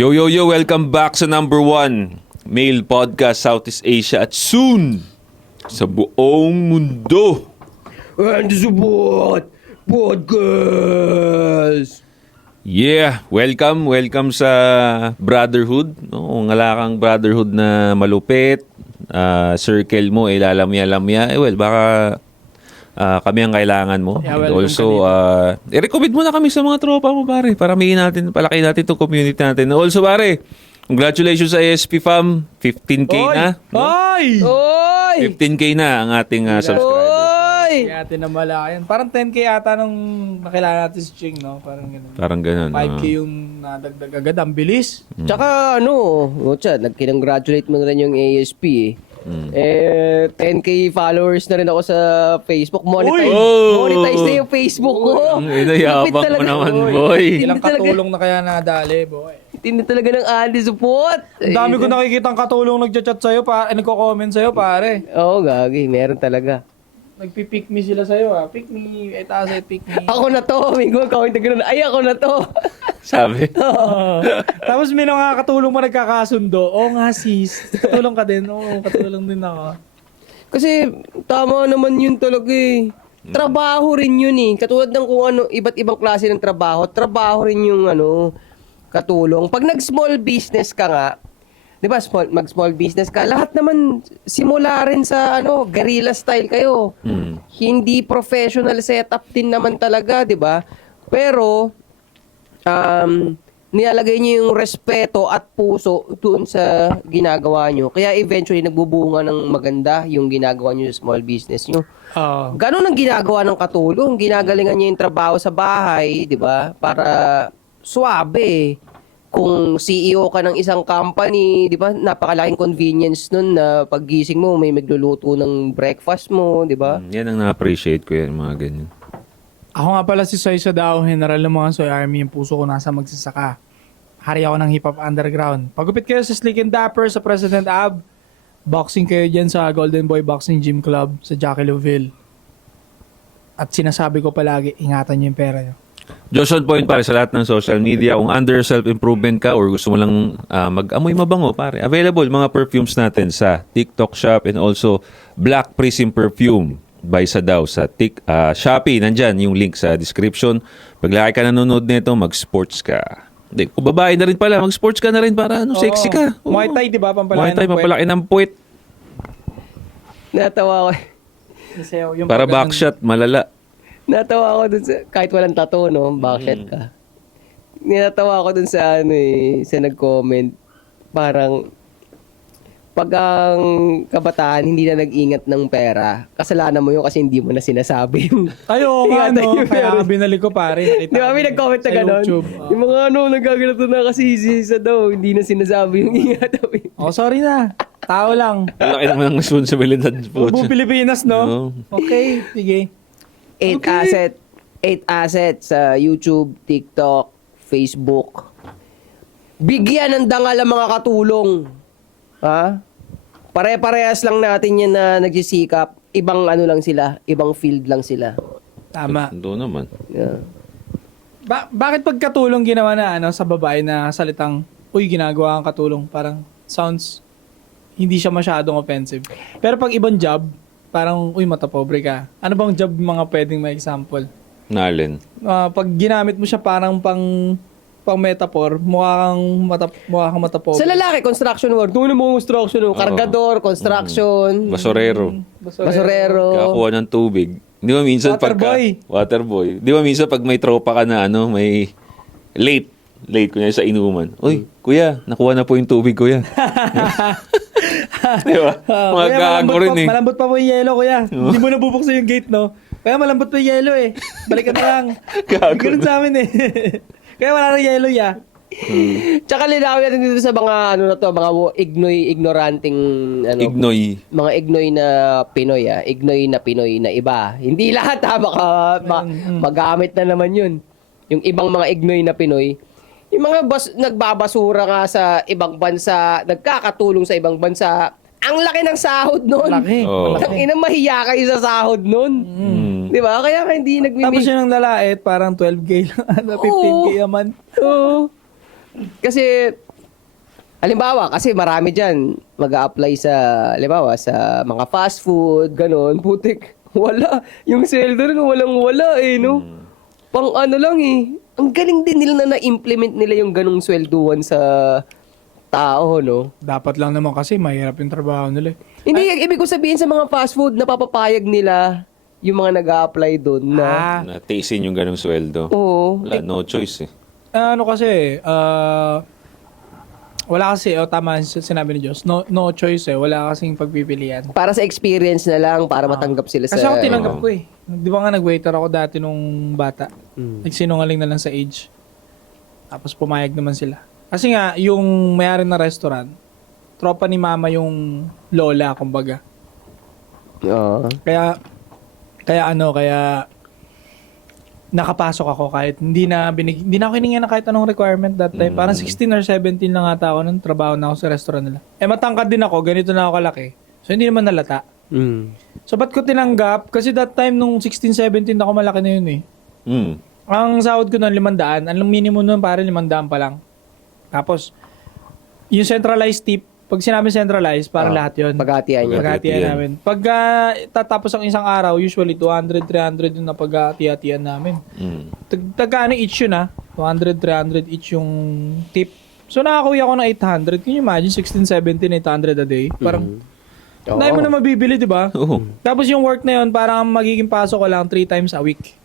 Yo, yo, yo! Welcome back sa number 1 male podcast Southeast Asia at soon sa buong mundo. And support podcast. Yeah, welcome sa brotherhood. No? Kung wala kang brotherhood na malupit, circle mo, lalamya-lamya, baka kami ang kailangan mo. Yeah, And also, i-recommend mo na kami sa mga tropa mo, pare, para palaki natin itong community natin. Also, pare, congratulations sa ASP fam. 15K na. No? Ay! Oy! 15K na ang ating subscribers. Oy! Kaya tinamala yan. Parang 10K ata nung nakilala natin si Ching, no? Parang gano'n. Parang ganun. 5K yung nadagdag agad. Ang bilis. Tsaka nag-congratulate mo na rin yung ASP eh. 10K followers na rin ako sa Facebook. Uy! Monetize na yung Facebook ko. Ang inayabang mo naman, boy. Ilang katulong na kaya nadali, boy. Tindi talaga ng Andy support. Ang dami ko nakikitang katulong nagchat-chat sa'yo, nagko-comment sa'yo, pare. Oo, gagi. Meron talaga. Nagpi-pick me sila sa'yo, ha. Pick me, pick me. Ako na to. Mingo, comment na gano'n. Ay, ako na to. Sabi. Tapos may nakakatulong pa nagkakasundo. Oo nga, sis. Katulong ka din. Oo, katulong din ako. Kasi tama naman yun talaga eh. Trabaho rin yun eh. Katulad ng kung ano, iba't ibang klase ng trabaho rin yung katulong. Pag nag-small business ka nga, di ba, mag-small business ka, lahat naman simula rin sa guerrilla style kayo. Hindi professional setup din naman talaga, di ba? Pero, nilalagay niyo yung respeto at puso doon sa ginagawa niyo. Kaya eventually nagbubunga ng maganda yung ginagawa niyo sa small business niyo. Ganon ang ginagawa ng katulong. Ginagalingan niya yung trabaho sa bahay, di ba? Para suwabe. Kung CEO ka ng isang company, di ba? Napakalaking convenience nun na paggising mo, may magluluto ng breakfast mo, di ba? Yan ang na-appreciate ko yan, mga ganyan. Ako nga pala si Soy Sadao, General ng mga Soy Army, yung puso ko nasa magsasaka. Hari ako ng hip-hop underground. Pagupit kayo sa Slick and Dapper, sa President Ab. Boxing kayo dyan sa Golden Boy Boxing Gym Club sa Jackalouville. At sinasabi ko palagi, ingatan nyo yung pera nyo. Just on point, pare, sa lahat ng social media, kung under self-improvement ka or gusto mo lang mag-amoy mabango, pare, available mga perfumes natin sa TikTok shop and also Black Prism Perfume by Sadao sa Shopee. Nandyan yung link sa description. Pag laki ka nanonood nito, mag-sports ka. Hindi, kung babae na rin pala, mag-sports ka na rin para sexy ka. Oo. Muay Thai, di ba? Muay Thai, pampalaki ng puwet. Natawa ko. Para backshot, malala. Natawa ako dun sa, kahit walang tattoo, no? Backshot ka. Natawa ako dun sa sa nag-comment. Parang, pag ang kabataan hindi na nag-ingat ng pera, kasalanan mo yun kasi hindi mo na sinasabi. Ayo nga, Ingatan no? yung Kaya pera. nga binalik ko, pare. Di ba, may nag-comment na Sa gano'n? YouTube. Yung mga nagagano'n na kasi isa daw, hindi na sinasabi yung ingatan. Oh, sorry na. Tao lang. Malaki naman ang responsibilidad po. Buong Pilipinas, no? Oo. Okay, sige. 8 assets sa YouTube, TikTok, Facebook. Bigyan ng dangal ang mga katulong. Ha? Pare-parehas lang natin yan na nagsisikap. Ibang lang sila, ibang field lang sila. Tama. Doon naman. Yeah. Bakit pagkatulong ginawa na sa babae na salitang, uy, ginagawa kang katulong, parang sounds hindi siya masyadong offensive. Pero pag ibang job, parang, uy, matapobre ka. Ano bang job mga pwedeng may example? Nalin. Pag ginamit mo siya parang pang metaphor, mukha kang matapobre. Sa lalaki, construction work. Doon mo construction. Kargador, construction. Basurero. Basurero. Kakakuha ng tubig. Di ba minsan Waterboy. Di ba minsan pag may tropa ka na may late kunya sa inuman. Uy, kuya, nakuha na po yung tubig, kuya. Di ba? Mga gago rin eh. Malambot pa po yung yelo, kuya. Hindi mo nabubuksan yung gate, no? Kaya malambot pa yung yelo eh. Balik ka na lang. Gago. Ganun sa amin eh. Kaya wala na yelo ya. Tsaka linawin natin dito sa mga mga ignoranting Ignoy. mga ignoy na Pinoy ignoy na Pinoy na iba. Hindi lahat baka magamit na naman 'yun. Yung ibang mga ignoy na Pinoy, yung mga nagbabasura nga sa ibang bansa, nagkakatulong sa ibang bansa. Ang laki ng sahod noon. Laki. Oo. Ina mahiya kayo sa sahod noon. Di ba? Kaya hindi Tapos yun ang lalait, parang 12K lang. 15K a month. Oo. Kasi Halimbawa, kasi marami dyan mag-a-apply sa, halimbawa, sa mga fast food, ganon, putik, wala. Yung sweldo rin, walang-wala eh, no? Pang ano lang eh. Ang galing din nila na na-implement nila yung ganong swelduhan sa tao, no? Dapat lang naman kasi mahirap yung trabaho nila. Hindi, ibig ko sabihin sa mga fast food, napapapayag nila yung mga nag-a-apply doon na, Na tiisin yung ganong sweldo. oo, Wala, no choice eh. Ano kasi, wala kasi, tama sinabi ni Diyos, no choice wala kasing pagpipilian. para sa experience na lang, para matanggap sila sa... Kasi ako tinanggap ko Di ba nga nag-waiter ako dati nung bata? Nagsinungaling na lang sa age. Tapos pumayag naman sila. Kasi nga, yung may-ari ng restaurant, tropa ni mama yung lola, kumbaga. Oo. Kaya nakapasok ako kahit hindi na ako hiningan na kahit anong requirement that time. Parang 16 or 17 lang ata ako nung trabaho na ako sa restaurant nila. Matangkad din ako, ganito na ako kalaki. So hindi naman nalata. So ba't ko tinanggap? Kasi that time nung 16, 17 ako malaki na yun eh. Ang sahod ko noon 500, ang minimum noon pare 500 pa lang. Tapos yung centralized tip, pag sinabi centralized, parang lahat yun. Paghatian niya. Paghatian namin. Pag tatapos ang isang araw, usually 200, 300 yung napaghati-hatian namin. Tagkano each yun 200, 300 each yung tip. So nakakuha ako ng 800. Can you imagine? 16, 17, 800 a day. Parang, dahil mo na mabibili, di ba? Oo. Tapos yung work na yun, parang magiging pasok ko lang 3 times a week.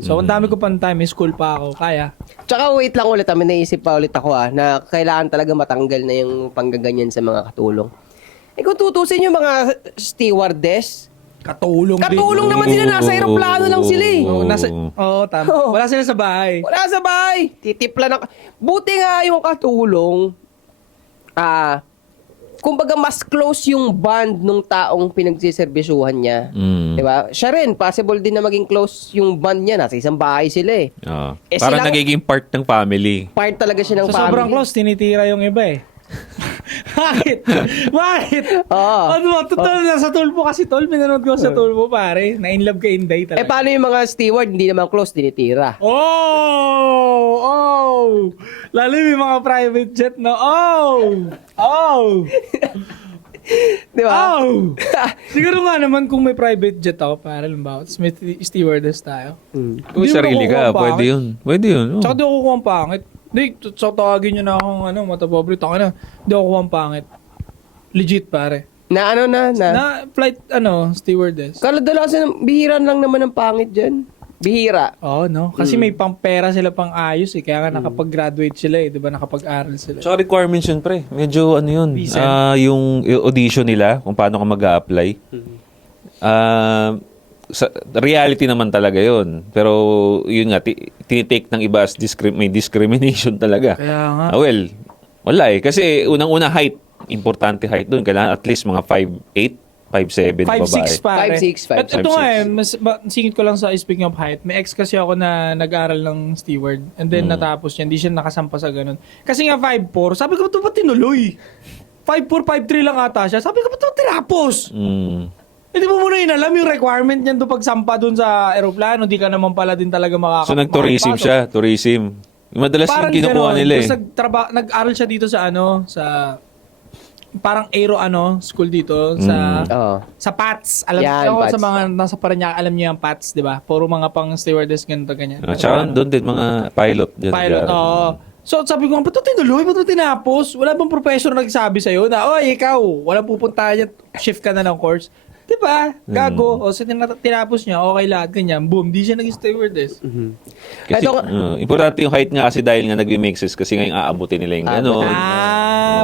So, ang dami ko pang time, may school pa ako, kaya. Tsaka wait lang ulit, may naisip pa ulit ako na kailangan talaga matanggal na yung panggaganyan sa mga katulong. Kung tutusin yung mga stewardess, Katulong naman sila, nasa aeroplano lang sila eh. Tama. Wala sila sa bahay. Wala sa bahay. Titipla na. Buti nga yung katulong, kumbaga mas close yung bond nung taong pinagsiserbisyuhan niya. Diba? Siya rin, possible din na maging close yung bond niya. Nasa isang bahay sila eh. Parang silang- nagiging part ng family. Part talaga siya ng So, family. sobrang close, tinitira yung iba eh. Bakit? Bakit? Oo. Totoo na sa tulpo kasi tol. Pinanood ko sa tulpo pare. Na-inlove ka Inday talaga. Paano yung mga steward, hindi naman close, tinitira. Oh! Lalo yung mga private jet na, Di ba? Siguro nga naman kung may private jet ako, para lang ba? Tapos may stewardess tayo. Kung Hindi mo sarili nakukuha ka, ang pwede pangit. yun. Pwede yun. Tsaka di ako kukuha ang pangit. Hindi, so tawagin nyo na akong mata pobre. Taka na, di ako kukuha ang pangit. Legit pare. Na ano na? Na flight, stewardess. Kadalasan, bihiran lang naman ang pangit dyan. Bihira. Oo, no? Kasi may pang pera sila pang ayos eh. Kaya nga nakapag-graduate sila eh. Di ba? Nakapag-aral sila. Tsaka requirements yun, pre. Medyo ano yun. Recent. Yung audition nila, kung paano ka mag-a-apply. Sa reality naman talaga yun. Pero yun nga, tinitake ng iba as may discrimination talaga. Kaya nga. Well, wala eh. Kasi unang-una height. Importante height dun. Kailangan at least mga 5'8", 5'7" na babae. 5'6" pare. 5'6", 5'6". At ito nga singit ko lang sa speaking of height, may ex kasi ako na nag-aral ng steward and then natapos niya, hindi siya nakasampa sa ganun. Kasi nga 5'4", sabi ko, ba't ba tinuloy? 5'4", 5'3" lang ata siya. Sabi ko, ba't ba tinapos? Hindi mo muna inalam yung requirement niyan doon pagsampa doon sa aeroplano, di ka naman pala din talaga So nag-tourism siya, tourism. Madalas yung kinukuha nila eh. Nag-aral siya dito sa sa parang aero school dito sa PATS. Alam Yan, ko PATS. sa mga nasa Parañaque, alam niyo yung PATS, 'di ba? Puro mga pang stewardess ganito ganyan. Tsaka doon din mga pilot. Dyan, Pilot, oo. So sabi ko, ba't ito tinuloy? Ba't ito tinapos? Wala bang professor nagsabi sa'yo na, oy, ikaw, walang pupuntahan yan, shift ka na ng course. Diba? Gago. O, so tinapos niya, okay lahat, ganyan. Boom, di siya naging stewardess. Kasi, importante yung height nga kasi dahil nga nag-mixes kasi ngayon aabutin nila yung gano'n.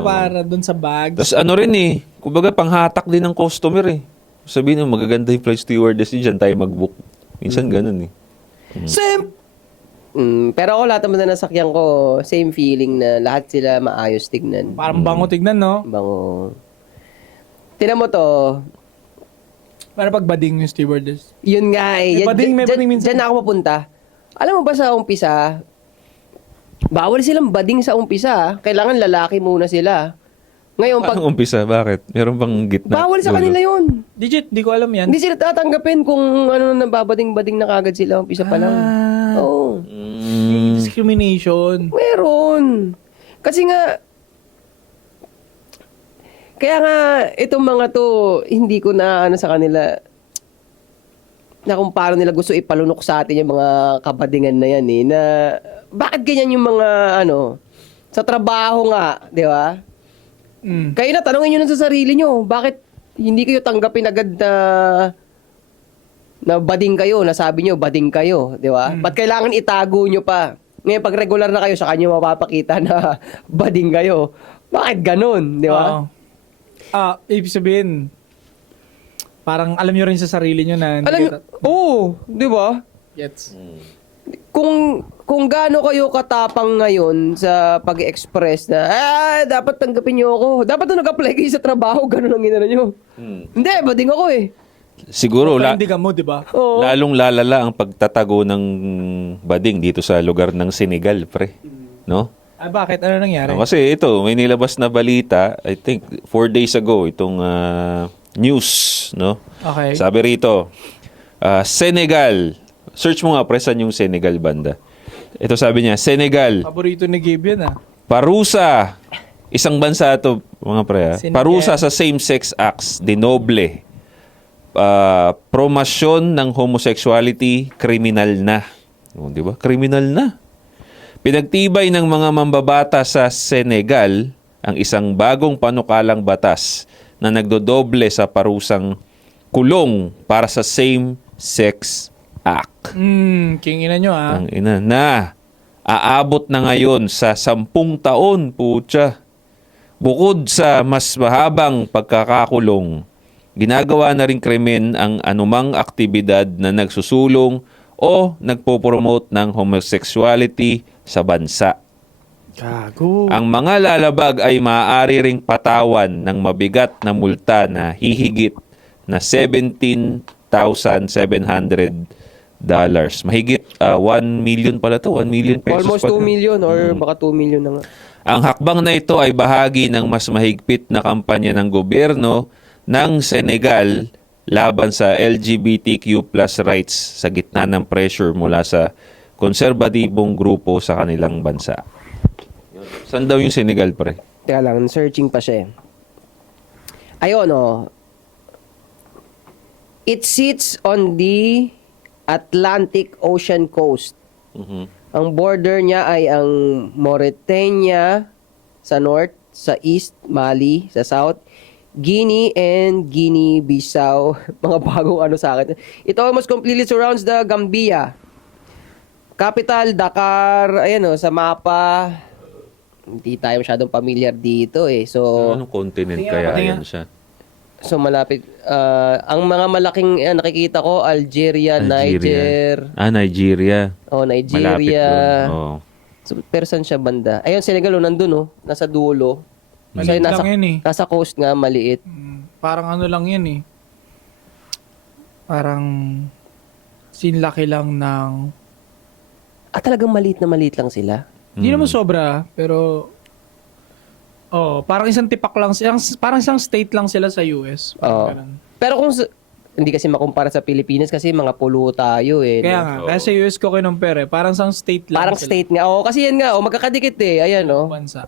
Para dun sa bag. Tapos ano rin eh, kumbaga panghatak din ng customer eh. Sabihin mo, magaganda yung flight stewardess dyan tayo mag-book. Minsan ganun eh. Same. Pero ako lahat naman na nasakyan ko, same feeling na lahat sila maayos tignan. Parang bango tignan, no? Bango. Tinan mo to, Para pagbading yung stewardess. yun nga eh. May bading minsan. Diyan na ako mapunta. Alam mo ba sa umpisa, bawal silang bading sa umpisa. Kailangan lalaki muna sila. Ngayon, pag Ang umpisa, bakit? Meron bang gitna? bawal sa kanila yun. Digit, di ko alam yan. Hindi sila tatanggapin kung ano nababading-bading na kagad sila umpisa pa lang. Oo. Discrimination. Meron. Kasi nga, Kaya nga, itong mga to, hindi ko na ano sa kanila, na kung paano nila gusto ipalunok sa atin yung mga kabadingan na yan eh, na bakit ganyan yung mga ano, sa trabaho nga, di ba? Kayo na, tanongin nyo na sa sarili nyo, bakit hindi kayo tanggapin agad na bading kayo, nasabi nyo, bading kayo, di ba? Ba't kailangan itago nyo pa? Ngayon, pag regular na kayo, sa kanyo mapapakita na bading kayo. Bakit ganun, di ba? Ibig sabihin, parang alam nyo rin sa sarili nyo na... Alam nyo, di ba? Gets. Kung gaano kayo katapang ngayon sa pag-express na, dapat tanggapin nyo ako. Dapat na nag-apply kayo sa trabaho, gano'n ang ginano nyo. Hindi, bading ako eh. Siguro, Hindi ka mo, di ba? Oo. lalong lalala ang pagtatago ng bading dito sa lugar ng Senegal, pre. No? Bakit? Ano nangyari? Kasi ito, may nilabas na balita, I think 4 days ago, itong news, no? Okay. Sabi rito, Senegal. Search mo nga, pre, saan yung Senegal banda? Ito sabi niya, Senegal, Paborito ni Gabe yan, parusa. Isang bansa ito, mga pre, Senegal. parusa sa same-sex acts, dinoble. Promasyon ng homosexuality, kriminal na. Di ba? Kriminal na. Pinagtibay ng mga mambabata sa Senegal ang isang bagong panukalang batas na nagdodoble sa parusang kulong para sa same-sex act. King ina nyo, Ang ina na aabot na ngayon sa 10 taon, putya. Bukod sa mas mahabang pagkakakulong, ginagawa na rin krimen ang anumang aktibidad na nagsusulong o nagpo-promote ng homosexuality sa bansa. Gago. Ang mga lalabag ay maaari ring patawan ng mabigat na multa na hihigit na $17,700. Mahigit 1 million pala to, 1 million pesos. Almost 2 pala. million or baka 2 million na nga. Ang hakbang na ito ay bahagi ng mas mahigpit na kampanya ng gobyerno ng Senegal laban sa LGBTQ plus rights sa gitna ng pressure mula sa konserbatibong grupo sa kanilang bansa. Saan daw yung Senegal, pre? Teka lang, searching pa siya eh. Ayun, It sits on the Atlantic Ocean coast. Ang border niya ay ang Mauritania sa north, sa east, Mali, sa south, Guinea and Guinea-Bissau. Mga bagong ano sa akin. It almost completely surrounds the Gambia. Capital, Dakar. Ayan sa mapa. Hindi tayo masyadong familiar dito eh. So, Anong continent kaya yan siya? so malapit. Ang mga malaking nakikita ko, Algeria, Niger. Nigeria. Nigeria. Malapit dun. Oh. So, pero saan siya banda? Ayun, Senegal, nandun, nasa dulo. Maliit lang yan eh. Nasa coast nga, maliit. Parang ano lang yan eh. Parang sinlaki lang ng... Talagang maliit na maliit lang sila. Hindi naman sobra, pero... parang isang tipak lang, parang isang state lang sila sa US. Oo. Pero kung hindi kasi makumpara sa Pilipinas kasi mga pulo tayo eh. Kaya no? nga, kaya sa US ko kinumpere, parang isang state lang Parang sila. state nga. Kasi yan nga, magkakadikit eh. Ayan, Bansa.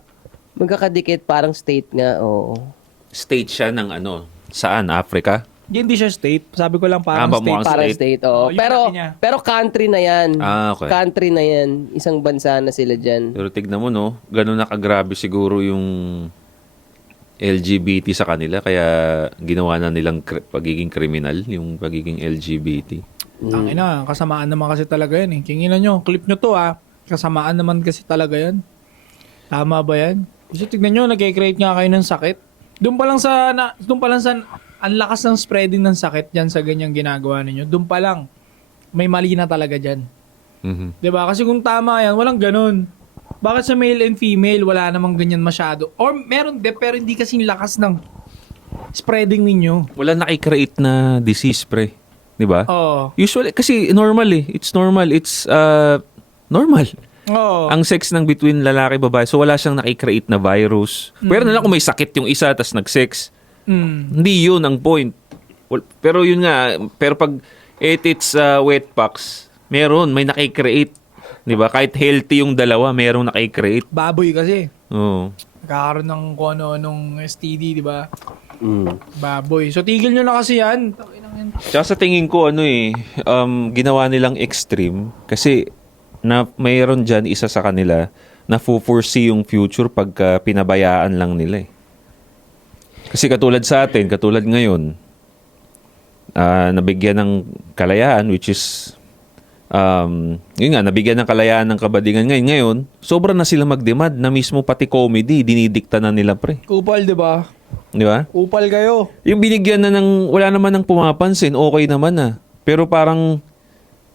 Magkakadikit, parang state nga, State siya ng ano? Saan? Africa? Hindi siya state. Sabi ko lang parang ba mo state. ang Parang state? state, Yung pero, laki niya. pero country na yan. Okay. Country na yan. Isang bansa na sila dyan. Pero tignan mo, no? Ganun na kagrabe siguro yung LGBT sa kanila. Kaya ginawa na nilang pagiging kriminal, yung pagiging LGBT. Ang ina, kasamaan naman kasi talaga yan eh. Kinginan nyo, clip nyo to Kasamaan naman kasi talaga yan. Tama ba yan? Kasi tignan nyo, nag-create nga kayo ng sakit. Doon pa lang sa ang lakas ng spreading ng sakit dyan sa ganyang ginagawa ninyo. Doon pa lang, may mali na talaga dyan. Mhm. 'Di ba? Kasi kung tama yan, walang ganun. Bakit sa male and female, wala namang ganyan masyado? Or meron din, pero hindi kasing lakas ng spreading ninyo. Wala nakikreate na disease, pre. Di ba? Oo. Usually, kasi normal eh. It's normal. It's normal. Oo. Ang sex ng between lalaki babae. So, wala siyang nakikreate na virus. Pero na lang kung may sakit yung isa, tas nag-sex. Hindi yun ang point. Pero yun nga, pero pag it's wet packs, may nakikreate. Di ba? Kahit healthy yung dalawa, merong nakikreate. Baboy kasi. Oo. Nagkakaroon ng kung ano-anong STD, di ba? Mm. Baboy. So, tigil nyo na kasi yan. Tsaka sa tingin ko, ginawa nilang extreme kasi na mayroon dyan isa sa kanila na foresee yung future pagka pinabayaan lang nila eh. Kasi katulad sa atin, katulad ngayon, nabigyan ng kalayaan, which is, yun nga, nabigyan ng kalayaan ng kabadingan ngayon, sobra na sila mag-demand na mismo pati comedy, dinidikta na nila pre. Kupal, di ba? Di ba? Kupal kayo. Yung binigyan na ng, wala naman ng pumapansin, okay naman na. Pero parang,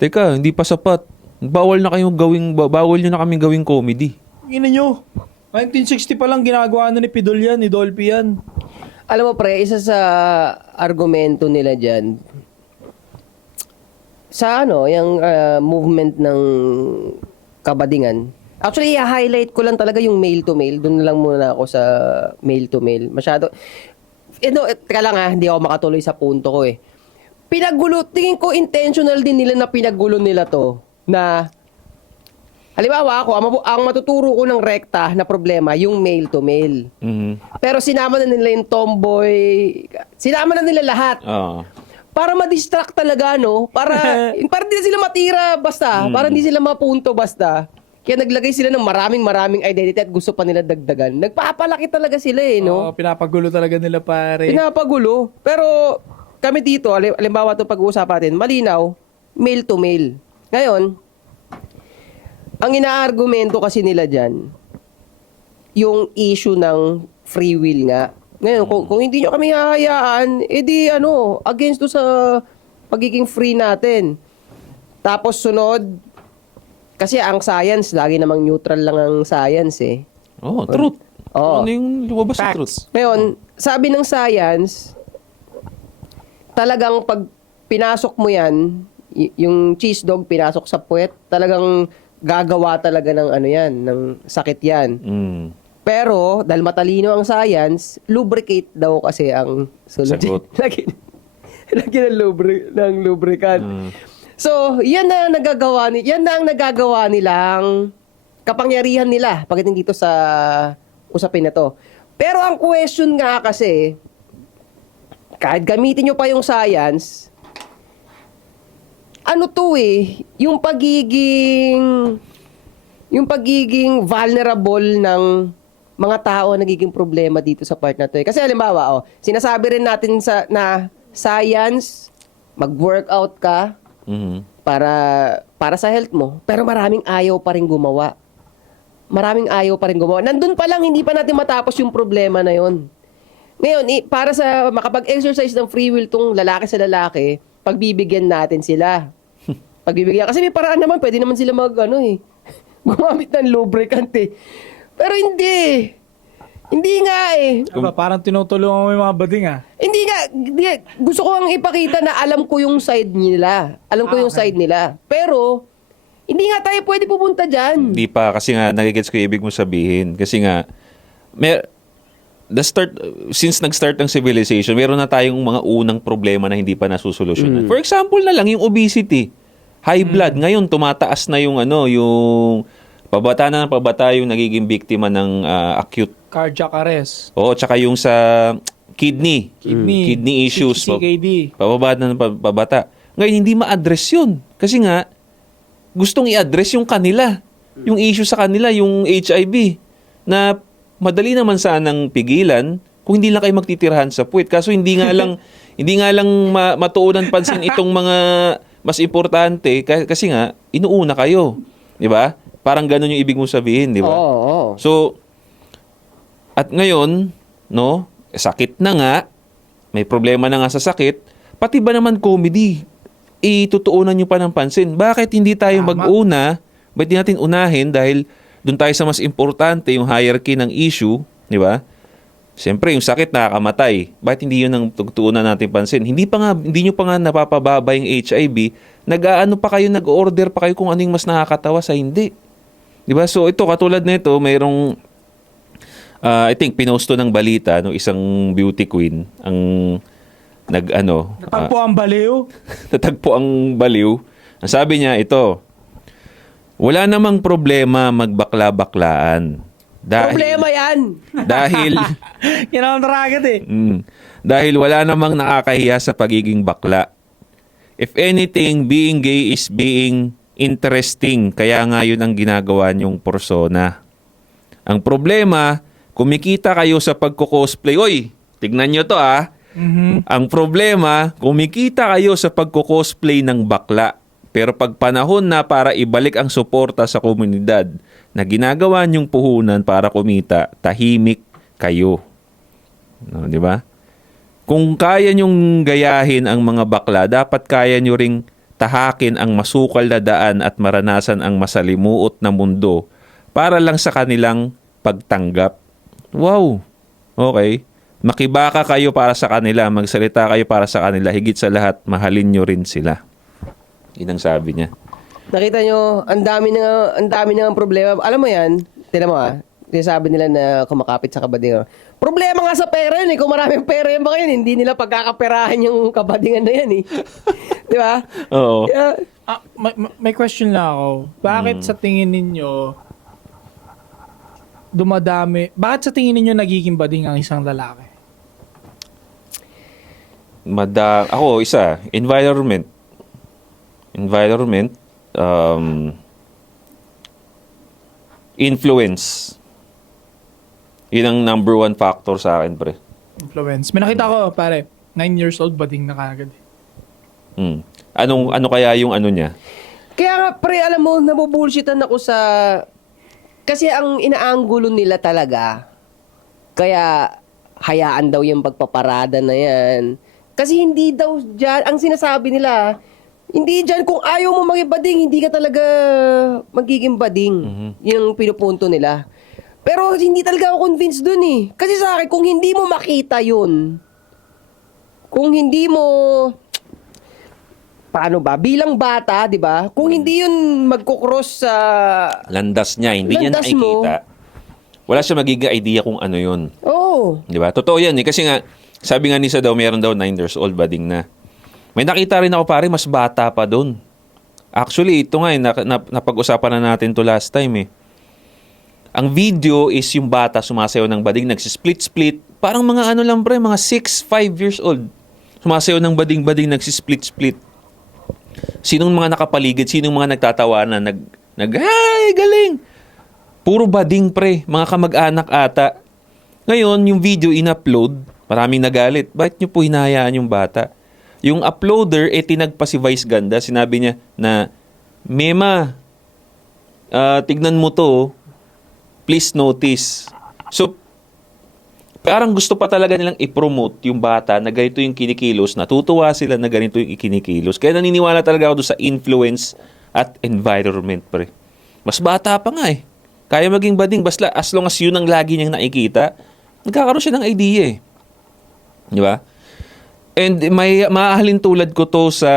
teka, hindi pa sapat. Bawal nyo na kaming gawing comedy. Ina nyo. 1960 pa lang ginagawa na ni Pidol yan, ni Dolphy yan. Alam mo pre, isa sa argumento nila dyan, sa yung movement ng kabadingan. Actually, i-highlight ko lang talaga yung male to male. Doon na lang muna ako sa male to male. Masyado, teka lang hindi ako makatuloy sa punto ko eh. Tingin ko intentional din nila na pinagulo nila to. Na, halimbawa ako, ang matuturo ko ng rekta na problema, yung male to male. Mhm. Pero sinama na nila yung tomboy, sinama na nila lahat. Oo. Para ma-distract talaga, no? Para hindi na sila matira basta. Para hindi sila mapunto basta. Kaya naglagay sila ng maraming identity at gusto pa nila dagdagan. Nagpapalaki talaga sila no? Oo, pinapagulo talaga nila pare. Pinapagulo. Pero kami dito, halimbawa ito pag-uusapan natin, malinaw, male to male. Ngayon, ang inaargumento kasi nila dyan, yung issue ng free will nga. Ngayon, kung hindi nyo kami hahayaan, edi against to sa pagiging free natin. Tapos sunod, kasi ang science, lagi namang neutral lang ang science eh. Oh, truth. Oo. Ano yung lumabas sa Facts. truth? Ngayon, sabi ng science, talagang pag pinasok mo yan, yung cheese dog pinasok sa puwet, talagang gagawa talaga ng ng sakit yan. Mm. Pero, dahil matalino ang science, lubricate daw kasi ang sunod. Sagot. Lagyan ng lubricant. So, yan na ang nagagawa nilang kapangyarihan nila pagdating dito sa usapin na to. Pero ang question nga kasi, kahit gamitin nyo pa yung science, yung pagiging vulnerable ng mga tao nagiging problema dito sa part na to. Kasi halimbawa, sinasabi rin natin na science, mag-workout ka Mhm. para sa health mo, pero maraming ayaw pa rin gumawa. Nandun pa lang, hindi pa natin matapos yung problema na yon. Ngayon, para sa makapag-exercise ng free will tong lalaki sa lalaki, pagbibigyan natin sila. Kasi may paraan naman, pwede naman sila gumamit ng lubricant eh. Pero hindi. Hindi nga eh. Diba, parang tinutulungan mo yung mga bading Hindi nga. Gusto ko ang ipakita na alam ko yung side nila. Side nila. Pero, hindi nga tayo pwede pupunta dyan. Hindi pa, kasi nga, nagigets ko yung ibig mo sabihin. Kasi nga, since nag-start ng civilization, meron na tayong mga unang problema na hindi pa nasusolusyonan. For example na lang, yung obesity. High blood. Ngayon, tumataas na yung yung pabata yung nagiging biktima ng acute. cardiac arrest. Oo, tsaka yung sa kidney issues. CKD. Pababa na ng pabata. Ngayon, hindi ma-address yun. Kasi nga, gustong i-address yung kanila. Yung issue sa kanila, yung HIV. Na madali naman sanang pigilan kung hindi lang kayo magtitirahan sa puwet. Kaso hindi nga lang matuunan pansin itong mga mas importante kasi nga, inuuna kayo. Di ba? Parang ganun yung ibig mong sabihin, di ba? Oo. So, at ngayon, sakit na nga, may problema na nga sa sakit, pati ba naman comedy, itutuunan nyo pa ng pansin. Bakit hindi tayo mag-una? Ba't di natin unahin dahil doon tayo sa mas importante, yung hierarchy ng issue, di ba? Siyempre, yung sakit nakakamatay. Bakit hindi yun ang tutuunan natin pansin? Hindi nyo pa nga napapababa yung HIV, nag-order pa kayo kung anong mas nakakatawa sa hindi. Di ba? So, ito, katulad nito, mayroong I think pinost ng balita isang beauty queen ang Natagpo ang baliw. natagpo ang baliw. Ang sabi niya ito, wala namang problema magbakla-baklaan. Problema yan. Dahil Kinontra agad eh. dahil wala namang nakakahiya sa pagiging bakla. If anything, being gay is being interesting. Kaya nga yun ang ginagawa niyong persona. Ang problema, kumikita kayo sa pagko-cosplay. Oy, tignan nyo to Ang problema, kumikita kayo sa pagko-cosplay ng bakla. Pero pag panahon na para ibalik ang suporta sa komunidad na ginagawa niyong puhunan para kumita, tahimik kayo. No, di ba? Kung kaya niyong gayahin ang mga bakla, dapat kaya niyo ring tahakin ang masukal na daan at maranasan ang masalimuot na mundo para lang sa kanilang pagtanggap. Wow! Okay. Makibaka kayo para sa kanila, magsalita kayo para sa kanila, higit sa lahat, mahalin niyo rin sila. Yun ang sabi niya. Nakita nyo, ang dami na ang problema. Alam mo yan, tinan mo sinasabi nila na kumakapit sa kabadingan. Problema nga sa pera yun eh. Kung maraming pera yung mga yun, hindi nila pagkakaperahan yung kabadingan na yan eh. Di ba? Oo. Kaya, May question lang ako. Bakit sa tingin ninyo bakit sa tingin ninyo nagiging bading ang isang lalaki? Ako, isa, environment, influence. Yun ang number one factor sa akin, pre. Influence. May nakita ko, pare, 9 years old, bading na kagad. Ano kaya yung ano niya? kaya nga pre, alam mo, nabubullshitan ako sa... Kasi ang inaanggulo nila talaga, kaya hayaan daw yung pagpaparada na yan. Kasi hindi daw dyan, ang sinasabi nila, hindi dyan, kung ayaw mo maging bading, hindi ka talaga magiging bading. Yun ang pinupunto nila. Pero hindi talaga ako convinced dun eh. Kasi sa akin, kung hindi mo makita yun, kung hindi mo, paano ba, bilang bata, di ba? Kung hindi yun magkukross sa... Landas niya, hindi niya Landas mo. nakikita. Wala siya magiging idea kung ano yun. Oo. Di ba? Totoo yan eh. Kasi nga, sabi nga ni Sa daw, meron daw 9 years old, bading na. May nakita rin ako pare, mas bata pa doon. Actually, ito nga eh, napag-usapan na natin to last time eh. Ang video is yung bata sumasayaw ng bading, nagsisplit-split. Parang mga ano lang pre, mga 6, 5 years old. Sumasayaw ng bading-bading, nagsisplit-split. Sinong mga nakapaligid, sinong mga nagtatawanan, ay, galing! Puro bading pre, mga kamag-anak ata. Ngayon, yung video in-upload, maraming nagalit. Bakit nyo po hinahayaan yung bata? Yung uploader, tinagpa si Vice Ganda. Sinabi niya na, Mema, tignan mo to, please notice. So, parang gusto pa talaga nilang i-promote yung bata na ganito yung kinikilos, natutuwa sila na ganito yung ikinikilos. Kaya naniniwala talaga ako doon sa influence at environment, pre. Mas bata pa nga eh. Kaya maging bading, basta as long as yun ang lagi niyang nakikita, nagkakaroon siya ng idea eh. Di ba? And may maahalin tulad ko to sa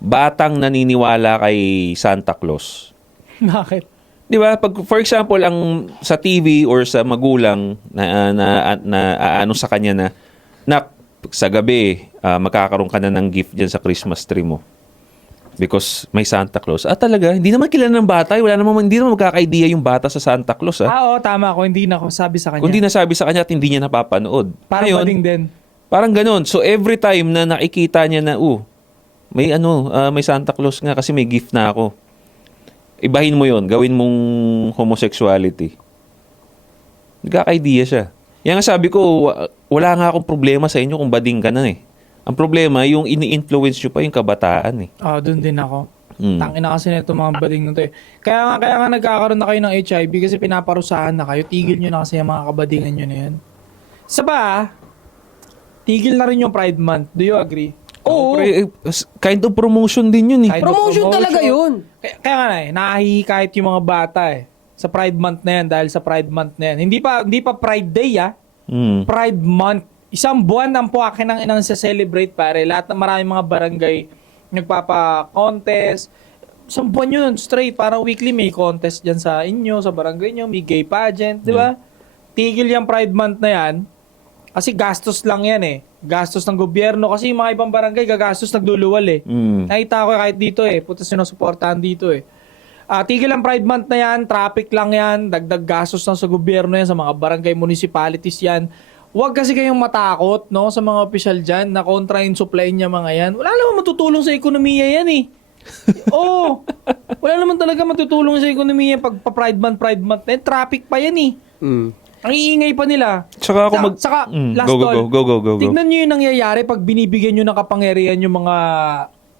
batang naniniwala kay Santa Claus. Bakit? Di ba? Pag, for example, ang sa TV or sa magulang na ano sa kanya na sa gabi, magkakaroon ka na ng gift dyan sa Christmas tree mo. Because may Santa Claus. Talaga, hindi naman kilala ng bata. Hindi naman magkaka-idea yung bata sa Santa Claus. Oo, tama ako. Hindi na ako sabi sa kanya. Kung hindi nasabi sa kanya at hindi niya napapanood. Parang Ngayon, bading din. parang ganun. So, every time na nakikita niya na, may Santa Claus nga kasi may gift na ako. Ibahin mo yon, gawin mong homosexuality. Nagkaka-idea siya. Yan nga sabi ko, wala nga akong problema sa inyo kung bading ka na eh. Ang problema, yung ini-influence nyo pa yung kabataan eh. Doon din ako. Tangina kasi na itong mga bading na to eh. Kaya nga nagkakaroon na kayo ng HIV kasi pinaparusahan na kayo. Tigil nyo na kasi yung mga kabadingan nyo na yan. Tigil na rin yung Pride Month. Do you agree? Oo. Pre, kind of promotion din yun eh. Kind of Promotion talaga yun. Kaya nga na kahit yung mga bata eh. Sa Pride Month na yan, dahil sa Pride Month na yan. Hindi pa Pride Day Pride Month. Isang buwan ang puwakin ng inang celebrate pare. Lahat ng maraming mga barangay nagpapa-contest. Isang buwan yun straight. Parang weekly may contest dyan sa inyo, sa barangay nyo. May gay pageant, di ba? Tigil yung Pride Month na yan. Kasi gastos lang yan eh. Gastos ng gobyerno. Kasi yung mga ibang barangay, gagastos nagluluwal eh. Nakita ko kahit dito eh. Puta sinusuportahan dito eh. Tigil ang Pride Month na yan, traffic lang yan, dagdag gastos lang sa gobyerno yan, sa mga barangay municipalities yan. Huwag kasi kayong matakot, no, sa mga opisyal dyan na kontra yung supply niya mga yan. Wala naman matutulong sa ekonomiya yan eh. Oo. Wala naman talaga matutulong sa ekonomiya pag pa-Pride Month na yan. Traffic pa yan eh. Ang iingay pa nila. Tsaka ako last call. Go. Tignan nyo yung nangyayari pag binibigyan nyo ng kapangyarihan yung mga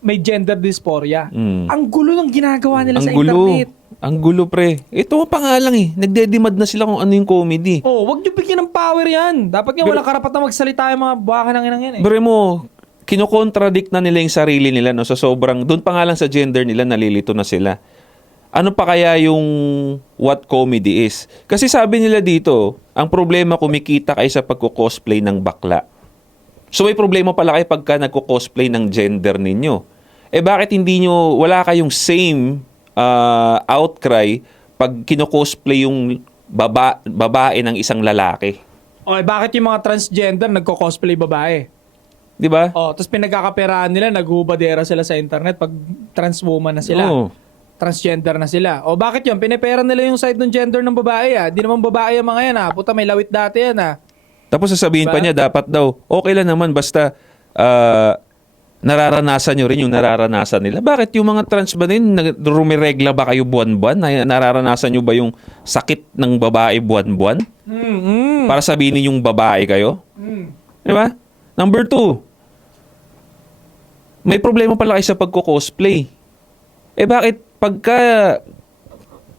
may gender dysphoria. Ang gulo ng ginagawa nila sa internet. Ang gulo, pre. Ito pa nga lang eh. Nagdedemand na sila kung ano yung comedy. Wag nyo bigyan ng power yan. Dapat nga walang karapatan magsalita yung mga baka ng inang yan eh. Bre mo, kinokontradict na nila yung sarili nila, no? Sa sobrang, doon pa nga lang sa gender nila, nalilito na sila. Ano pa kaya yung what comedy is? Kasi sabi nila dito, ang problema kumikita kayo sa pagko-cosplay ng bakla. So may problema pala kayo pagka nagko-cosplay ng gender ninyo. Bakit hindi nyo, wala kayong same outcry pag kino-cosplay yung babae ng isang lalaki? Bakit yung mga transgender nagko-cosplay babae? Di ba? Tapos pinagkakaperaan nila, naghubadera sila sa internet pag trans woman na sila. Transgender na sila. Bakit yun? Pinepera nila yung side ng gender ng babae Di naman babae yung mga yan Puta, may lawit dati yan Tapos sasabihin pa niya, dapat daw, okay lang naman, basta nararanasan nyo rin yung nararanasan nila. Bakit yung mga trans ba din, rumiregla ba kayo buwan-buwan? Nararanasan nyo ba yung sakit ng babae buwan-buwan? Para sabihin yung babae kayo? Di ba? Number 2, may problema pala kayo sa pagko-cosplay. Bakit pagka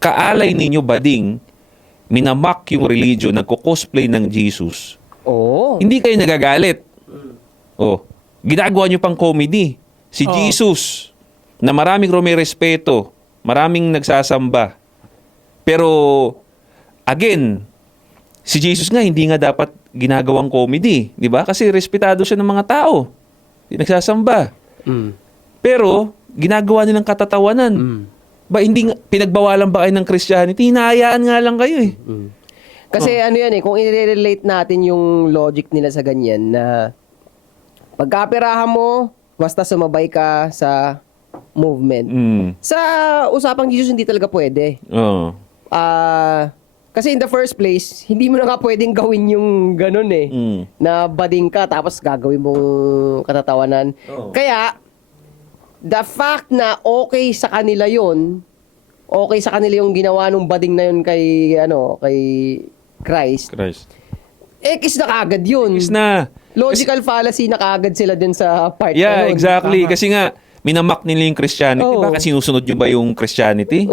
kaalay ninyo bading, minamak yung religion, nagko-cosplay ng Jesus, hindi kayo nagagalit. Ginagawa nyo pang comedy. Si Jesus, na maraming rumirespeto, maraming nagsasamba. Pero, again, si Jesus nga, hindi nga dapat ginagawang comedy. Di ba? Kasi respetado siya ng mga tao. Hindi nagsasamba. Pero, ginagawa nilang katatawanan. Ba, hindi nga, pinagbawalan ba kayo ng Christianity? Hinahayaan nga lang kayo eh. Kasi ano yan kung i-relate natin yung logic nila sa ganyan na pagkapirahan mo, basta sumabay ka sa movement. Sa usapang Jesus, hindi talaga pwede. Kasi in the first place, hindi mo na nga pwedeng gawin yung ganun na bading ka tapos gagawin mong katatawanan. Kaya, the fact na okay sa kanila yon, okay sa kanila yung ginawa nung bading na yun kay Christ. Kiss na kagad yun. Kiss na. Logical fallacy na kagad sila din sa part Yeah, na yun. exactly. Kasi nga, minamak nila yung Christianity. Bakit sinusunod nyo ba yung Christianity?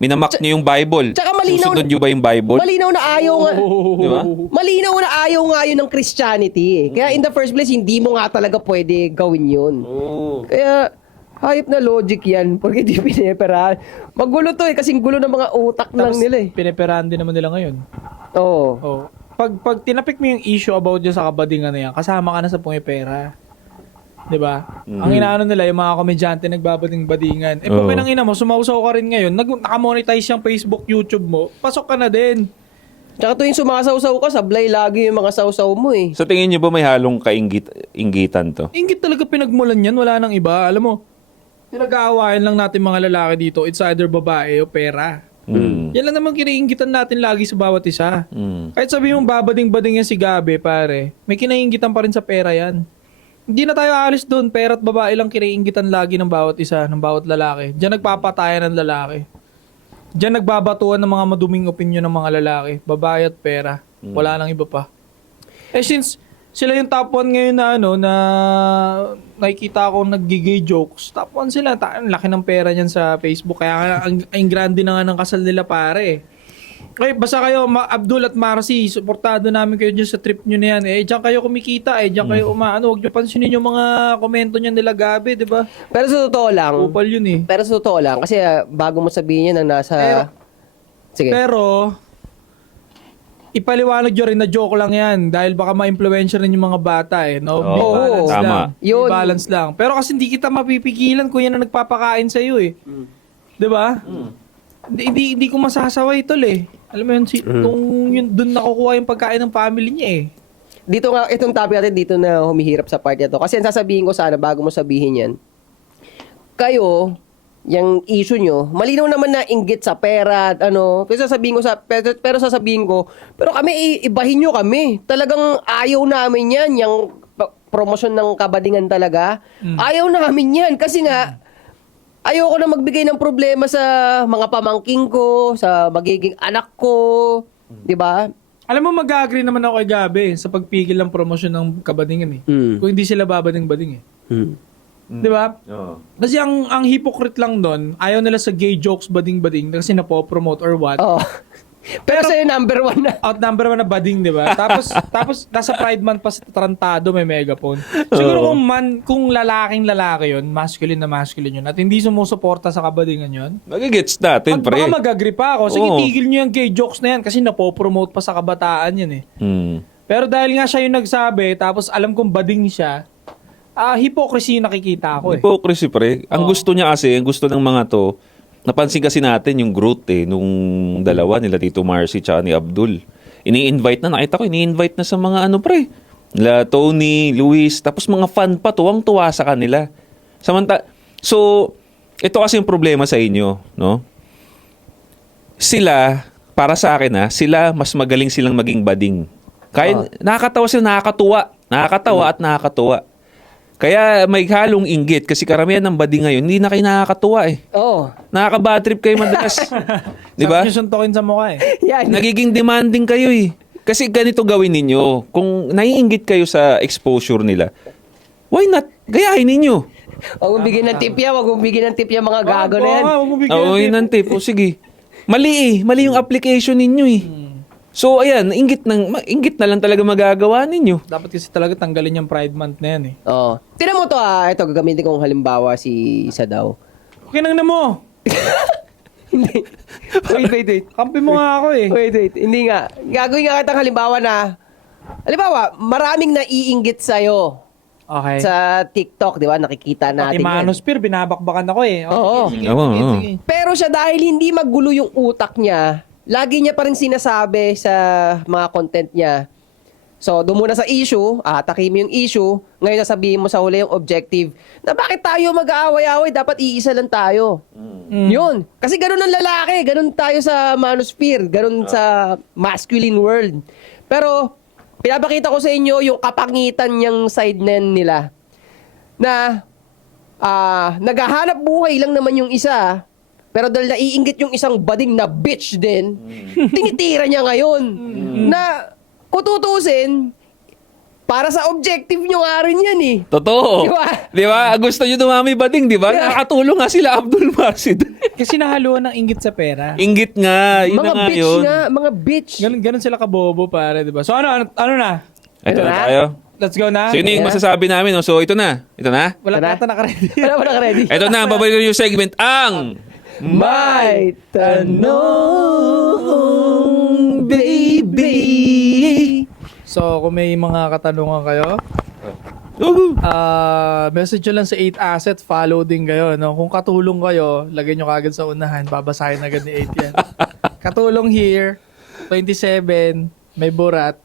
Minamak nyo yung Bible. Tsaka malinaw, susunod nyo ba yung Bible? Malinaw na ayaw nga. Di ba? Malinaw na ayaw nga yun ng Christianity. Kaya in the first place, hindi mo nga talaga pwede gawin yun. Kaya, hayop na logic yan. Porque di pineperahan. Magulo to kasing gulo ng mga utak lang nila Pineperahan din naman nila ngayon. Oo. Pag tinapik mo yung issue about dyan sa kabadingan na yan, kasama ka na sa pumipera. Diba? Ang inaano nila, yung mga komedyante nagbabading-badingan. Pag ina mo, sumausaw ka rin ngayon, nakamonetize yung Facebook, YouTube mo, pasok ka na din. Tsaka tuwing sumasaw-saw ka, sablay lagi yung mga saw-saw mo Sa tingin nyo ba may halong kainggitan to? Inggit talaga pinagmulan yan, wala nang iba. Alam mo, pinag-aawayan lang natin mga lalaki dito, it's either babae o pera. Yan lang naman kinainggitan natin lagi sa bawat isa. Kahit sabi mong babading-bading yan si Gabe, pare, may kinainggitan pa rin sa pera yan. Hindi na tayo alis doon, pera at babae lang kinainggitan lagi ng bawat isa, ng bawat lalaki. Diyan nagpapatayan ng lalaki. Diyan nagbabatuan ng mga maduming opinyon ng mga lalaki, babae at pera. Wala nang iba pa. Since sila yung top 1 ngayon na na nakikita ko nag-gay jokes. Top 1 sila. Ang laki ng pera niyan sa Facebook. Kaya ang grande na nga ng kasal nila pare. Okay, basta kayo, Abdul at Marcy, suportado namin kayo dyan sa trip nyo na yan. Diyan kayo kumikita, diyan kayo huwag nyo pansinin yung mga komento niyan nila Gabi, di ba? Pero sa totoo lang, upal yun Pero sa totoo lang, kasi bago mo sabihin yan na nasa... Sige. Pero, ipaliwanag nyo rin na joke lang yan dahil baka ma-influensya rin yung mga bata no? Balance tama. lang. Balance lang. Pero kasi hindi kita mapipigilan kung yan ang nagpapakain sa'yo Di ba? Hindi ko masasaway tol Alam mo yun, kung yun, dun nakukuha yung pagkain ng family niya Dito nga, itong topic natin dito na humihirap sa part na to. Kasi ang sasabihin ko sana bago mo sabihin yan, kayo, yung issue nyo, malinaw naman na inggit sa pera at ano, pero sasabihin ko, pero kami, ibahin nyo kami. Talagang ayaw namin yan, yung promosyon ng kabadingan talaga. Ayaw namin yan, kasi nga, ayoko na magbigay ng problema sa mga pamangking ko, sa magiging anak ko, di ba? Alam mo, mag-agree naman ako kay Gabi sa pagpigil ng promosyon ng kabadingan eh. Kung hindi sila babading-bading eh. Di ba? Oo. Kasi ang hypocrite lang doon, ayaw nila sa gay jokes bading-bading kasi napopromote or what. Oh. Pero sa'yo, number 1 na. Number 1 na bading, di ba? Tapos nasa Pride Month pa sa Tarantado may megaphone. Siguro kung lalaki yun, masculine yun, at hindi sumusuporta sa kabadingan yun, Magigets natin, pre. baka mag-agree pa ako. Sige, Oo. tigil nyo yung gay jokes na yan kasi napopromote pa sa kabataan yan eh. Hmm. Pero dahil nga siya yung nagsabi, tapos alam kong bading siya, hypocrisy yung nakikita ko eh. Hypocrisy, pre. Ang gusto niya kasi, ang gusto ng mga to, napansin kasi natin yung growth nung dalawa nila Tito Marcy tsaka ni Abdul. Ini-invite na, nakita ko, ini-invite na sa mga ano, pre. Nila Tony, Luis, tapos mga fan pa, tuwang-tuwa sa kanila. So, ito kasi yung problema sa inyo, no? Sila, para sa akin sila, mas magaling silang maging bading. Kaya, nakakatawa sila, nakakatawa at nakakatuwa. Kaya may halong inggit kasi karamihan ng bading ngayon, hindi na kayo nakakatuwa eh. Oo. Nakaka-bad trip kayo madalas. Di ba? Sabi nyo suntokin sa mukha eh. Yan. Nagiging demanding kayo eh. Kasi ganito gawin ninyo. Kung naiinggit kayo sa exposure nila, why not? Gayahin ninyo. Huwag mong bigyan ng tip yan. Huwag mong bigyan ng tip yan, mga gago na yan. Oo, yun ang tip. O sige. Mali eh. Mali yung application ninyo eh. So ayan, inggit na lang talaga magagawa ninyo. Dapat kasi talaga tanggalin yung Pride Month na yan eh. Oo. Tinan mo to ito, gagamitin kong halimbawa si isa daw. Okay nang na mo. Hindi. Wait. Kampi mo nga ako eh. Wait. Hindi nga. Gagawin nga kitang halimbawa na, halimbawa, maraming naiinggit sa'yo Okay. sa TikTok, di ba? Nakikita Pati natin yan. Manosphere, binabakbakan ako eh. Oo. Sige, Oo, sige, oo. sige. Pero siya dahil hindi magulo yung utak niya, lagi niya pa rin sinasabi sa mga content niya. So, doon muna sa issue, atake mo yung issue, ngayon sasabihin mo sa huli yung objective, na bakit tayo mag-aaway-aaway, dapat iisa lang tayo. Yun. Kasi ganun ang lalaki, ganun tayo sa manosphere, ganun sa masculine world. Pero, pinapakita ko sa inyo yung kapangitan niyang side nila. Na, naghahanap buhay lang naman yung isa, pero dahil naiinggit yung isang bading na bitch din, tinitira niya ngayon. Na, kung tutusin, para sa objective nyo nga rin yan eh. Totoo. Di ba? Di ba? Gusto nyo dumami bading, di ba? Nakakatulong nga sila Abdul Marcy. Kasi nahaluan ng inggit sa pera. Inggit nga. Yun Mga na nga bitch yun. nga, mga bitch. Ganun sila kabobo pare, di ba? So ano na? Ito Ito na na? tayo. Let's go na? So yun yung masasabi namin. No? So ito na. Ito na. Wala Ito na? pa naka-ready. Wala ba naka-ready? Ito na. Babalik ko yung segment. Ang May tanong, baby. So kung may mga katanungan kayo, message nyo lang sa 8 Asset, follow din kayo. No? Kung katulong kayo, lagay nyo kagad sa unahan, babasahin agad ni 8 yan. Katulong here, 27, may burat.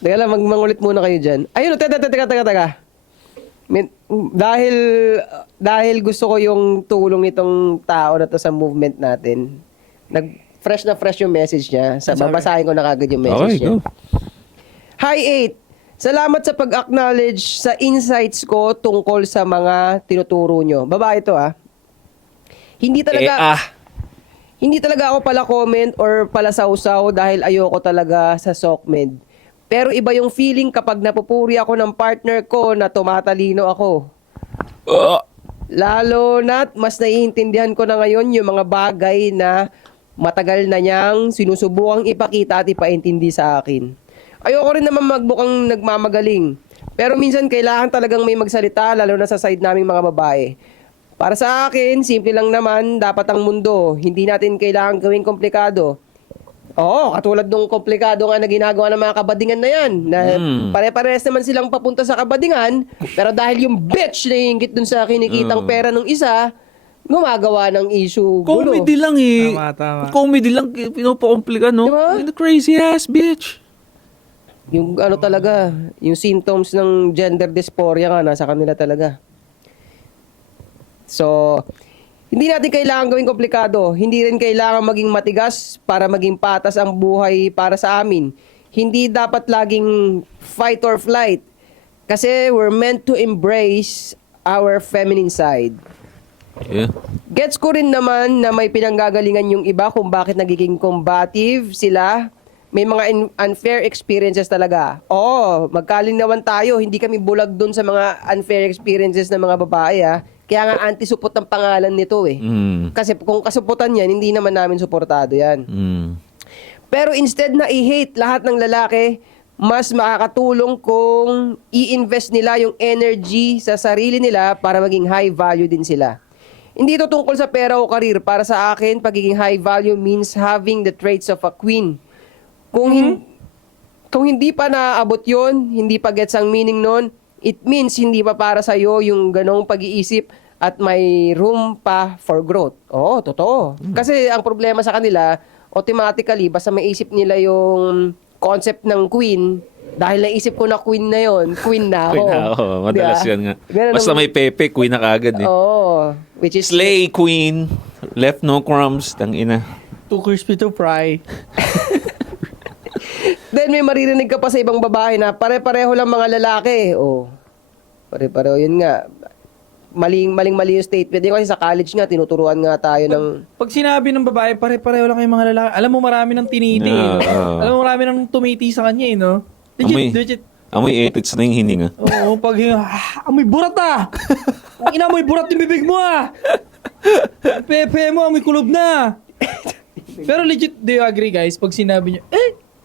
Teka lang, mangulit muna kayo dyan. Ayun, teka. Dahil gusto ko yung tulong nitong tao na to sa movement natin, fresh na fresh yung message niya. Babasahin ko na kagad yung message okay, niya. go. Hi 8, salamat sa pag-acknowledge sa insights ko tungkol sa mga tinuturo nyo. Babae to Hindi talaga ako pala comment or pala sausaw dahil ayoko talaga sa SOCMED. Pero iba yung feeling kapag napupuri ako ng partner ko na tumatalino ako. Lalo na't mas naiintindihan ko na ngayon yung mga bagay na matagal na niyang sinusubukang ipakita at ipaintindi sa akin. Ayoko rin naman magbukang nagmamagaling. Pero minsan kailangan talagang may magsalita, lalo na sa side naming mga babae. Para sa akin, simple lang naman, dapat ang mundo. Hindi natin kailangan gawing komplikado. Oo, katulad nung komplikado nga na ginagawa ng mga kabadingan na yan. Na pare-pares naman silang papunta sa kabadingan, pero dahil yung bitch na ingit dun sa kinikitang pera ng isa, gumagawa ng issue. Gulo. Comedy lang eh. Tama. Comedy lang, pinopa-komplika, no? Diba? You're the crazy ass bitch. Yung ano talaga, yung symptoms ng gender dysphoria nga, nasa kanila talaga. So, Hindi natin kailangan gawing komplikado. Hindi rin kailangan maging matigas para maging patas ang buhay para sa amin. Hindi dapat laging fight or flight. Kasi we're meant to embrace our feminine side. Yeah. Gets ko rin naman na may pinanggagalingan yung iba kung bakit nagiging combative sila. May mga unfair experiences talaga. Oo, magkalinawan tayo. Hindi kami bulag dun sa mga unfair experiences ng mga babae, ha. Kaya nga anti-supot ang pangalan nito, eh. Kasi kung kasuputan yan, hindi naman namin suportado yan. Pero instead na i-hate lahat ng lalaki, mas makakatulong kung i-invest nila yung energy sa sarili nila para maging high value din sila. Hindi ito tungkol sa pera o karir. Para sa akin, pagiging high value means having the traits of a queen. Kung hindi pa naaabot yon, hindi pa gets ang meaning nun, it means hindi pa para sa'yo yung ganong pag-iisip at may room pa for growth. Oo, totoo. Kasi ang problema sa kanila, automatically, basta maisip nila yung concept ng queen, dahil naisip ko na queen na yon, queen na ako. Queen na ako. Madalas Diba? yan nga. Ganun Basta ang- may pepe, queen na kagad eh. Oo. Which is... Slay queen. Left no crumbs. Tangina. Too crispy to fry. Then may maririnig ka pa sa ibang babae na pare-pareho lang mga lalaki. Oh. Pare-pareho yun nga. Mali yung statement. Yung kasi sa college nga, tinuturuan nga tayo ng... Pag sinabi ng babae, pare-pareho lang kayong mga lalaki. Alam mo, marami ng tiniti. Alam mo, marami ng tumiti sa kanya, eh, no? Legit. Amoy ethics na yung hininga. Oo, pag amoy burat ah! Ang ina, amoy burat yung bibig mo ah! Pepe mo, amoy kulob na! Pero legit, do you agree guys? Pag sinabi niyo,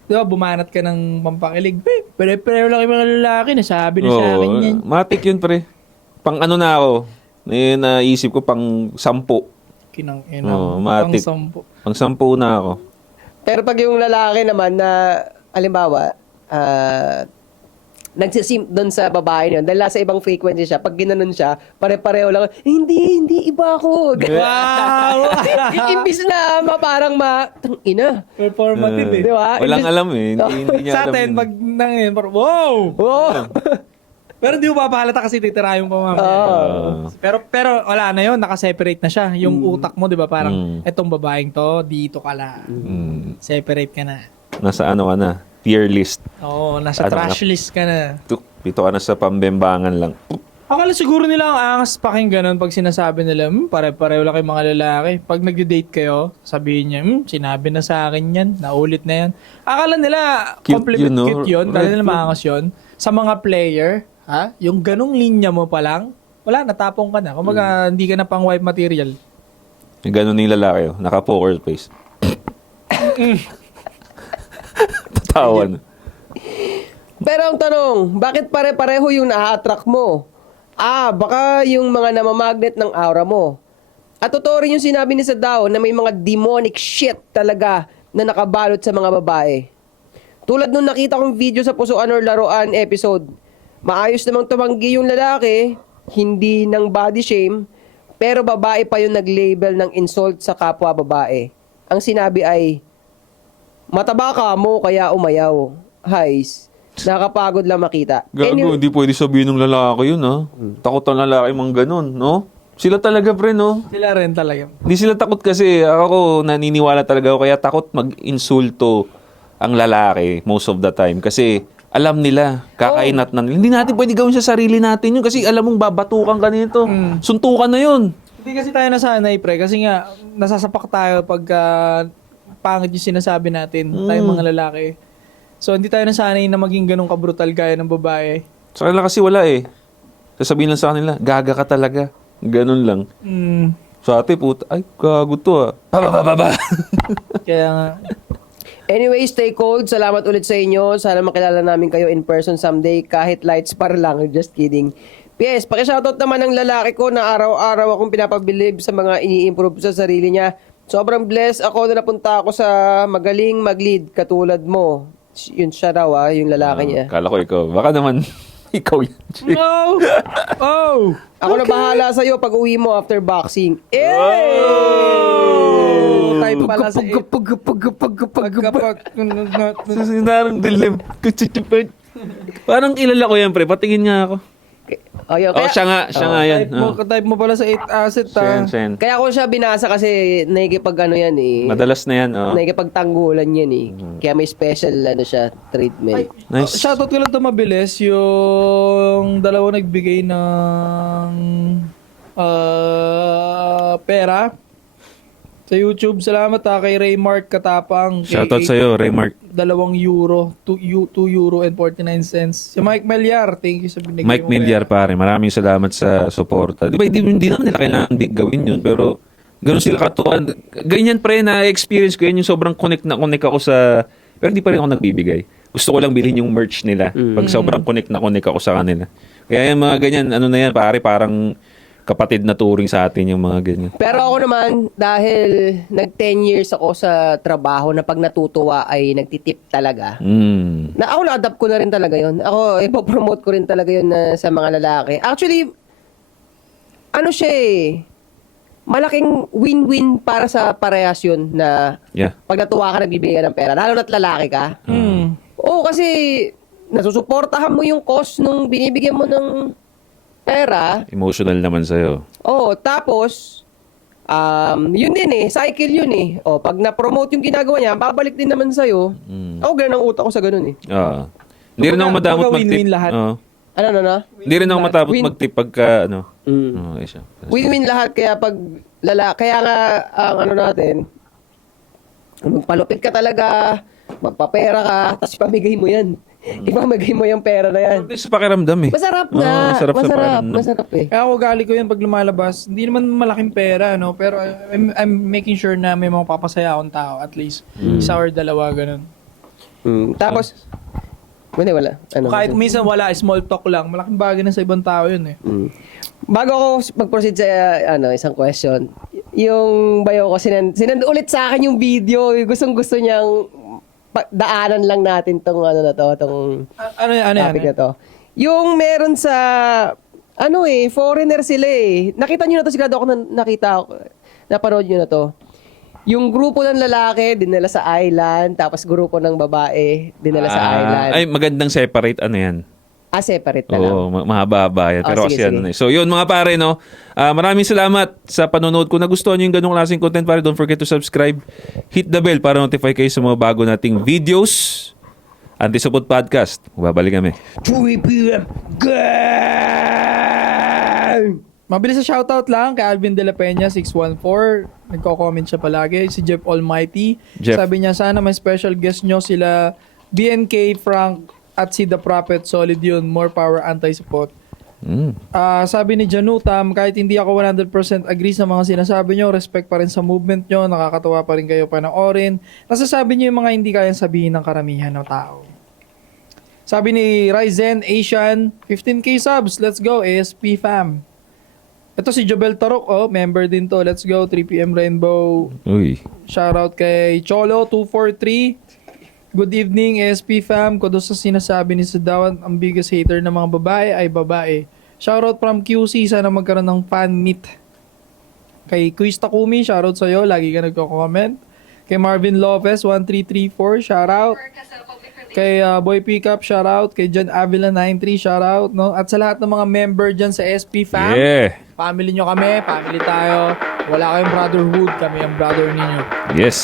di ba, bumanat ka ng pampakilig, pare-pareho lang yung mga lalaki, nasabi na sa akin yan. Matik yun, pre. Pang ano na ako. Naisip ko pang 10. Kinang ina, matik. Pang 10 na ako. Pero pag yung lalaki naman na, halimbawa, nagsisimp doon sa babae niyon, dahil nasa ibang frequency siya, pag ginanon siya, pare-pareho lang, hindi, iba ako. Wow! Imbis na parang ina. Performative eh. Di ba? Walang Imbis- alam eh. Hindi niya Sa alam atin, yun. pag nangin, parang, wow! Oo. Pero di mo papahalata kasi titira yung pamamaya. Pero wala na yun, nakaseparate na siya. Yung utak mo, di ba, parang, etong babaeng to, dito ka lang. Separate ka na. Nasa ano ka na? Tier list. Oo, nasa Ano, trash list ka na. Pito ka na sa pambembangan lang. Akala siguro nila ang angas pakinggan pag sinasabi nila, pare-pareho lang kayong mga lalaki. Pag nagde-date kayo, sabihin niya, sinabi na sa akin yan, naulit na yan. Akala nila, Cute compliment yun, no? cute yun, akala Red nila flag. maangas yun. Sa mga player, yung ganong linya mo pa lang, wala, natapong ka na. Kumbaga, hindi ka na pang wipe material. Yung ganun yung lalaki. Naka-poker face. Tatawan. Pero ang tanong, bakit pare-pareho yung na-attract mo? Baka yung mga namamagnet ng aura mo. At totoo rin yung sinabi ni Sadao na may mga demonic shit talaga na nakabalot sa mga babae. Tulad nung nakita kong video sa Pusuan or Laruan episode, maayos namang tumanggi yung lalaki, hindi ng body shame, pero babae pa yung nag-label ng insult sa kapwa babae. Ang sinabi ay, mataba ka mo kaya umayaw. Hays, nakakapagod lang makita. Gago, hindi pwede sabihin ng lalaki yun, ha? Takot ang lalaki mga ganun, no? Sila talaga, pre, no? Sila rin talaga. Hindi sila takot kasi. Ako, naniniwala talaga ako. Kaya takot mag-insulto ang lalaki most of the time. Kasi alam nila, kakainat na nila. Hindi natin pwede gawin sa sarili natin yun. Kasi alam mong babatukan ka nito. Suntukan na yun. Hindi kasi tayo nasanay, pre. Kasi nga, nasasapak tayo pag pangit yung sinasabi natin, tayong mga lalaki. So, hindi tayo nasanay na maging ganun kabrutal gaya ng babae. Sa kanila kasi wala eh. Sasabihin lang sa kanila, gaga ka talaga. Ganun lang. Sa ate, puta, ay, gago to ah. Ba. Kaya nga, Anyway, stay cold. Salamat ulit sa inyo. Sana makilala namin kayo in person someday kahit lights par lang. Just kidding. PS, pakishoutout naman ng lalaki ko na araw-araw akong pinapabilib sa mga ini-improve sa sarili niya. Sobrang blessed ako na napunta ako sa magaling mag-lead katulad mo. Yun siya raw yung lalaki niya. Kala ko ikaw. Baka naman, ikaw yan. no! Oh! Ako na bahala sa'yo pag uwi mo after boxing. Time pala sa Sinarang dilim. Parang kilala ko yan, pre. Patingin nga ako. Ayun, Oh, siya nga yan. Type mo pala sa 8 asset, Sen. kaya ko siya binasa kasi nakikipag ano yan eh. Madalas na yan. Oh. Nakikipagtanggulan yan eh. Kaya may special ano siya, treatment. Nice. Shoutout ko lang ito mabilis. Yung dalawa nagbigay ng pera sa YouTube. Salamat kay Raymark Katapang. Shoutout sa'yo, Raymark. €2. 2 euro and 49 cents. Si Mike Melyar, thank you sa binigay Mike mo. Milyar, pare. Maraming salamat sa suporta. Di ba, hindi naman nila kailangan gawin yun. Pero, ganun sila katuwa. Ganyan pre, na-experience ko yun. Yung sobrang connect ako sa... Pero hindi pa rin ako nagbibigay. Gusto ko lang bilhin yung merch nila. Pag sobrang connect ako sa kanila. Kaya yung mga ganyan, ano na yan, pare, parang kapatid na turing sa atin yung mga ganyan. Pero ako naman, dahil nag 10 years ako sa trabaho na pag natutuwa ay nagtitip talaga. Na ako na-adapt ko na rin talaga yun. Ako, ipopromote ko rin talaga yun sa mga lalaki. Actually, ano siya eh, malaking win-win para sa parehas yun na Yeah. pag natuwa ka, nagbibigay ka ng pera. Lalo na't lalaki ka. Oo, kasi nasusuportahan mo yung cost nung binibigyan mo ng pera. Emotional naman sa'yo. Oo, tapos, yun din eh, cycle yun eh. O, pag na-promote yung ginagawa niya, babalik din naman sa'yo. Ako, ganun ang utak ko sa ganun eh. Oo. Hindi rin ako madamot Kumbaga mag-tip. win-win lahat. Oo. Ano? Hindi rin ako matapot Win. mag-tip pagka, ano. Okay siya. Win-win lahat, kaya pag kaya nga, ang ano natin, magpalupit ka talaga, magpapera ka, tapos ipamigay mo yan. Ipamigay mo yung pera na yan. Sa pakiramdam eh. Masarap Oo, nga. masarap sa pakiramdam. Masarap eh. Kaya ako gali ko yun pag lumalabas. Hindi naman malaking pera, no? Pero I'm making sure na may mga papasaya akong tao. At least, isa or dalawa, ganun. Tapos, wala. Ano, Kahit minsan wala, small talk lang. Malaking bagay na sa ibang tao yun eh. Bago ako mag-proceed sa isang question, yung bayo ko, sinend ulit sa akin yung video. Gustong-gusto niyang daanan lang natin tong tong Ano yan? topic na to. Yung meron sa, foreigner sila eh. Nakita nyo na to, sigurado ako napanood nyo na to. Yung grupo ng lalaki, dinala sa island, tapos grupo ng babae, dinala sa island. Ay, magandang separate, ano yan. Separate na lang. Oo, mahaba-haba yan. Pero sige, kasi ano sige. na eh. So yun mga pare, no? Maraming salamat sa panonood. Kung nagustuhan nyo yung ganung klaseng content, pare, don't forget to subscribe. Hit the bell para notify kayo sa mga bago nating videos. Antisupot Podcast. Babalik kami. 3 p.m. Gang! Mabilis sa shoutout lang kay Alvin De La Peña, 614. Nagko-comment siya palagi. Si Jeff Almighty. Jeff. Sabi niya, sana may special guest nyo sila BNK, Frank, at si The Prophet. Solid yun. More power, anti-support. Sabi ni Janutam, kahit hindi ako 100% agree sa mga sinasabi nyo, respect pa rin sa movement nyo, nakakatawa pa rin kayo panoorin. Nasasabi nyo yung mga hindi kayang sabihin ng karamihan ng tao. Sabi ni Ryzen Asian, 15k subs, let's go, ASP fam. Ito si Jobel Tarok, member din to, let's go, 3PM Rainbow. Uy. Shoutout kay Cholo243. Good evening, ASP fam. Kudos sa sinasabi ni Sadawan, ang biggest hater ng mga babae ay babae. Shoutout from QC, sana magkaroon ng fan meet. Kay Quiz Takumi, shoutout sa'yo, lagi ka nagko-comment. Kay Marvin Lopez, 1334, shoutout. Kay Boy Pickup, shoutout. Kay John Avila 93, shoutout. No? At sa lahat ng mga member dyan sa SP fam, Yeah. family nyo kami, family tayo. Wala kayong brotherhood, kami ang brother ninyo. Yes.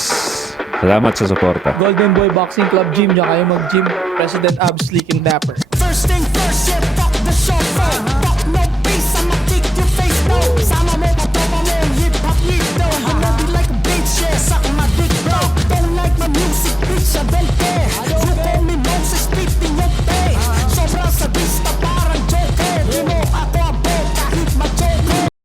Salamat sa suporta. Golden Boy Boxing Club Gym, dyan kayo mag-gym. President Abs, Sleek and Dapper. First thing first, yeah, fuck the show.